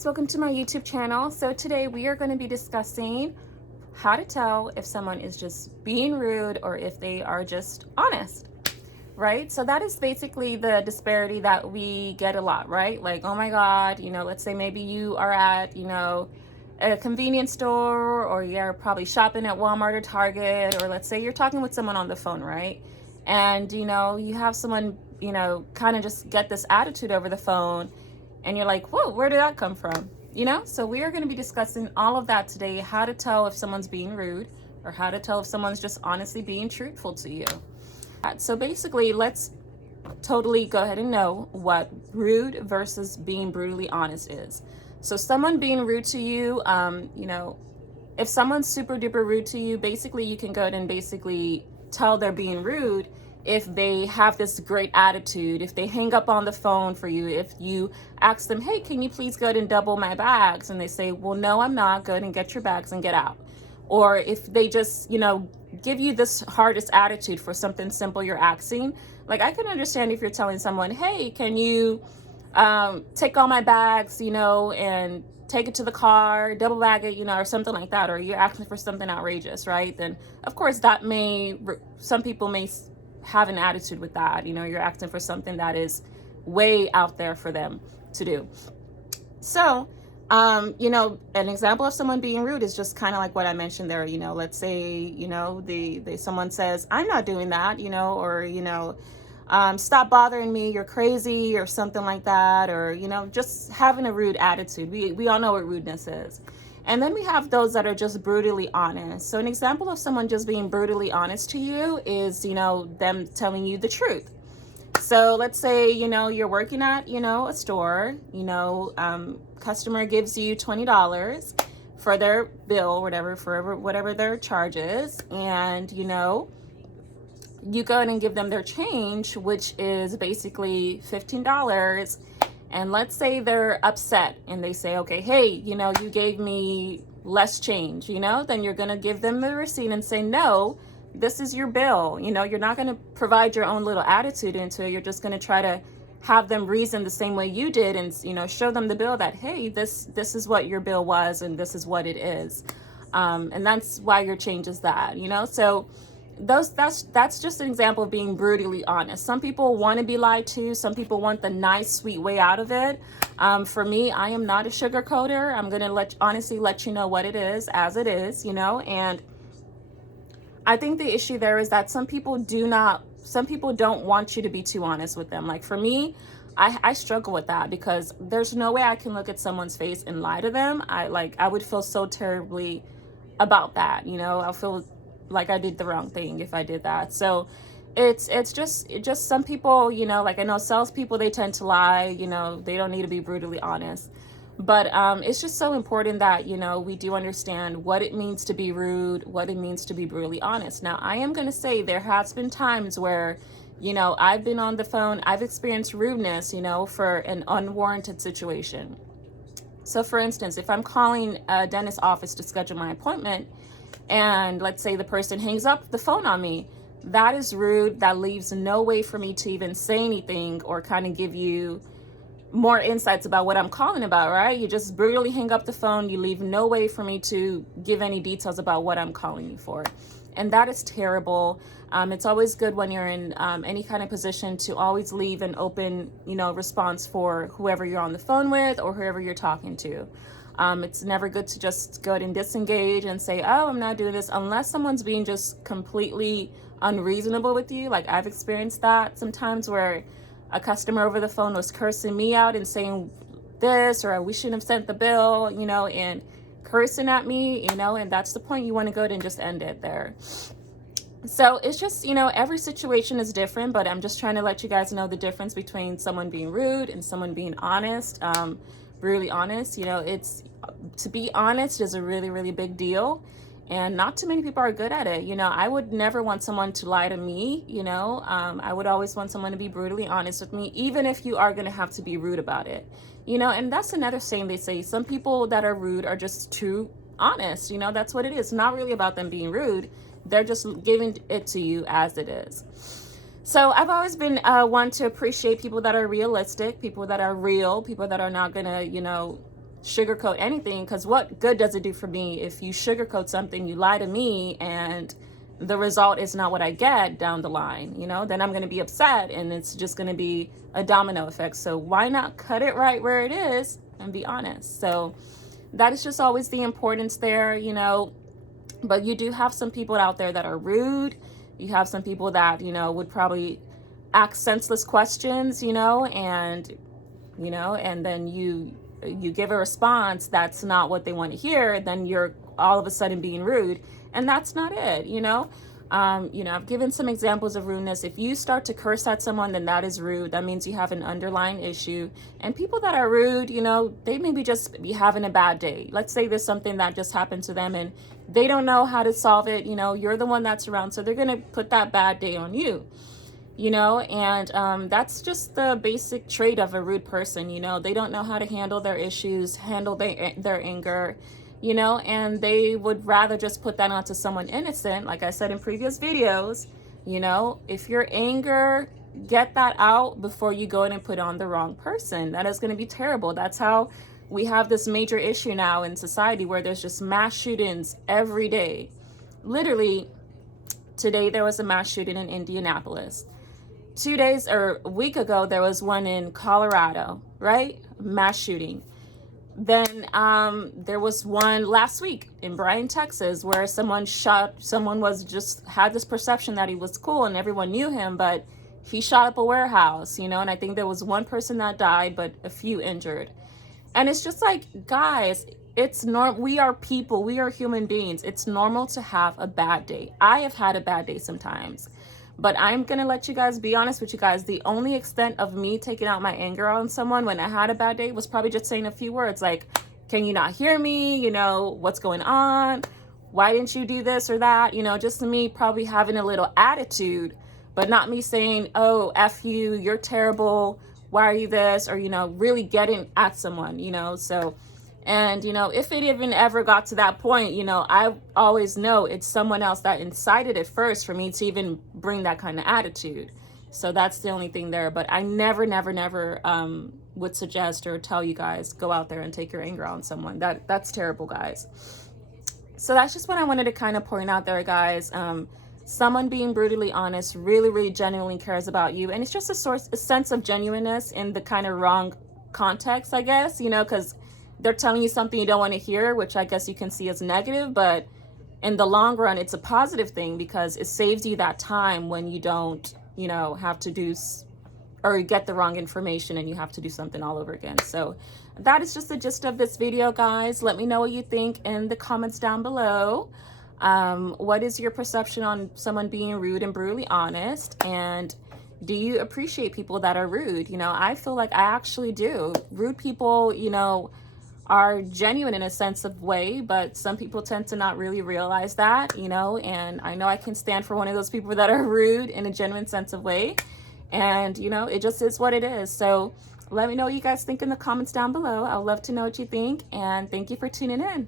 guys, welcome to my YouTube channel. So today we are going to be discussing how to tell if someone is just being rude or if they are just honest, right? So that is basically the disparity that we get a lot, right? Like, oh my God, let's say maybe you are at, a convenience store, or you're probably shopping at Walmart or Target, or let's say you're talking with someone on the phone, right? And, you have someone, kind of just get this attitude over the phone. And you're like, whoa, where did that come from? So we are going to be discussing all of that today, how to tell if someone's being rude or how to tell if someone's just honestly being truthful to you. So basically, let's totally go ahead and know what rude versus being brutally honest is. So someone being rude to you, if someone's super duper rude to you, basically you can go ahead and basically tell they're being rude if they have this great attitude, if they hang up on the phone for you, if you ask them, hey, can you please go ahead and double my bags? And they say, well, no, I'm not. Go ahead and get your bags and get out. Or if they just, give you this hardest attitude for something simple you're asking. Like, I can understand if you're telling someone, hey, can you take all my bags, and take it to the car, double bag it, or something like that, or you're asking for something outrageous, right? Then of course that some people may have an attitude with that. You're asking for something that is way out there for them to do. So, an example of someone being rude is just kind of like what I mentioned there. Let's say, someone says, I'm not doing that, or, stop bothering me, you're crazy, or something like that, or, just having a rude attitude. We all know what rudeness is. And then we have those that are just brutally honest. So an example of someone just being brutally honest to you is, them telling you the truth. So let's say, you're working at, a store, customer gives you $20 for their bill, whatever their charge is. And, you go ahead and give them their change, which is basically $15. And let's say they're upset and they say, okay, hey, you gave me less change, then you're going to give them the receipt and say, no, this is your bill. You're not going to provide your own little attitude into it. You're just going to try to have them reason the same way you did and, show them the bill that, hey, this is what your bill was and this is what it is. And that's why your change is that, so that's just an example of being brutally honest. Some people want to be lied to. Some people want the nice, sweet way out of it. For me, I am not a sugarcoater. I'm going to honestly let you know what it is as it is, and I think the issue there is that some people don't want you to be too honest with them. Like for me, I struggle with that because there's no way I can look at someone's face and lie to them. I would feel so terribly about that. I'll feel like I did the wrong thing if I did that. So it's just some people, like I know salespeople, they tend to lie, they don't need to be brutally honest. But it's just so important that, we do understand what it means to be rude, what it means to be brutally honest. Now, I am going to say there has been times where, I've been on the phone, I've experienced rudeness, for an unwarranted situation. So for instance, if I'm calling a dentist office to schedule my appointment, and let's say the person hangs up the phone on me, that is rude. That leaves no way for me to even say anything or kind of give you more insights about what I'm calling about, right? You just brutally hang up the phone. You leave no way for me to give any details about what I'm calling you for. And that is terrible. It's always good when you're in any kind of position to always leave an open, response for whoever you're on the phone with or whoever you're talking to. It's never good to just go ahead and disengage and say, oh, I'm not doing this, unless someone's being just completely unreasonable with you. Like I've experienced that sometimes where a customer over the phone was cursing me out and saying this, or we shouldn't have sent the bill, and cursing at me, and that's the point. You want to go ahead and just end it there. So it's just, every situation is different, but I'm just trying to let you guys know the difference between someone being rude and someone being honest, brutally honest. To be honest is a really, really big deal. And not too many people are good at it. I would never want someone to lie to me, I would always want someone to be brutally honest with me, even if you are going to have to be rude about it, and that's another saying they say, some people that are rude are just too honest. That's what it is. It's not really about them being rude. They're just giving it to you as it is. So I've always been one to appreciate people that are realistic, people that are real, people that are not going to, sugarcoat anything, because what good does it do for me if you sugarcoat something, you lie to me, and the result is not what I get down the line, you know? Then I'm going to be upset, and it's just going to be a domino effect. So why not cut it right where it is and be honest? So that is just always the importance there, you know? But you do have some people out there that are rude. You have some people that, you know, would probably ask senseless questions, you know, and then you give a response that's not what they want to hear. Then you're all of a sudden being rude, and that's not it, you know. I've given some examples of rudeness. If you start to curse at someone, then that is rude. That means you have an underlying issue. And people that are rude, you know, they maybe just be having a bad day. Let's say there's something that just happened to them and they don't know how to solve it. You know, you're the one that's around, so they're going to put that bad day on you, you know. And that's just the basic trait of a rude person. You know, they don't know how to handle their issues, handle their anger, you know, and they would rather just put that onto someone innocent. Like I said in previous videos, you know, if your anger, get that out before you go in and put on the wrong person. That is going to be terrible. That's how we have this major issue now in society, where there's just mass shootings every day. Literally, today there was a mass shooting in Indianapolis. 2 days or a week ago, there was one in Colorado, right? Mass shooting. Then there was one last week in Bryan, Texas, where someone was just had this perception that he was cool and everyone knew him, but he shot up a warehouse, you know, and I think there was one person that died, but a few injured. And it's just like, guys, it's normal. We are people. We are human beings. It's normal to have a bad day. I have had a bad day sometimes. But I'm going to let you guys be honest with you guys. The only extent of me taking out my anger on someone when I had a bad day was probably just saying a few words like, can you not hear me? You know, what's going on? Why didn't you do this or that? You know, just me probably having a little attitude, but not me saying, oh, F you, you're terrible. Why are you this? Or, you know, really getting at someone, you know. So, and, you know, if it even ever got to that point, you know, I always know it's someone else that incited it first for me to even bring that kind of attitude. So that's the only thing there. But I never would suggest or tell you guys, go out there and take your anger on someone. That's terrible, guys. So that's just what I wanted to kind of point out there, guys. Someone being brutally honest really genuinely cares about you. And it's just a sense of genuineness in the kind of wrong context, I guess, you know, because they're telling you something you don't want to hear, which I guess you can see as negative, but in the long run, it's a positive thing because it saves you that time when you don't, you know, have to do or get the wrong information and you have to do something all over again. So that is just the gist of this video, guys. Let me know what you think in the comments down below. What is your perception on someone being rude and brutally honest? And do you appreciate people that are rude? You know, I feel like I actually do. Rude people, you know, are genuine in a sense of way, but some people tend to not really realize that, you know. And I know I can stand for one of those people that are rude in a genuine sense of way. And, you know, it just is what it is. So let me know what you guys think in the comments down below. I would love to know what you think. And thank you for tuning in.